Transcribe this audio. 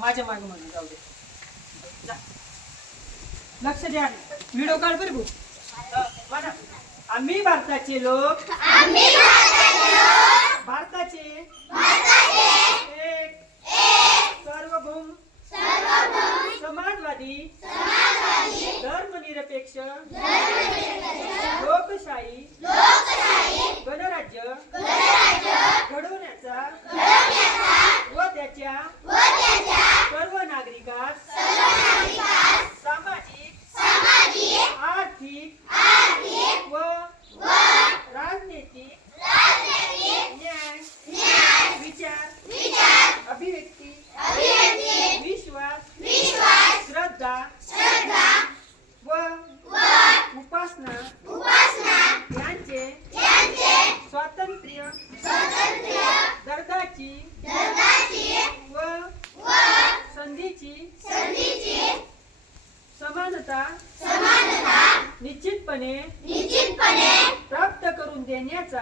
माझ्या मागे म्हणून जाऊ दे. जा. लक्ष द्या, व्हिडिओ काढ बरं भाऊ. म्हणा, आम्ही भारताचे लोक भारताचे एक सार्वभौम समाजवादी धर्मनिरपेक्ष लोकशाही गणराज्य घडवण्याचा व त्याच्या सर्व नागरिकास सामाजिक आर्थिक व राजनैतिक न्याय विचार अभिव्यक्ती विश्वास श्रद्धा व उपासना यांचे स्वातंत्र्य दर्जाची व संधीची समानता निश्चितपणे प्राप्त करून देण्याचा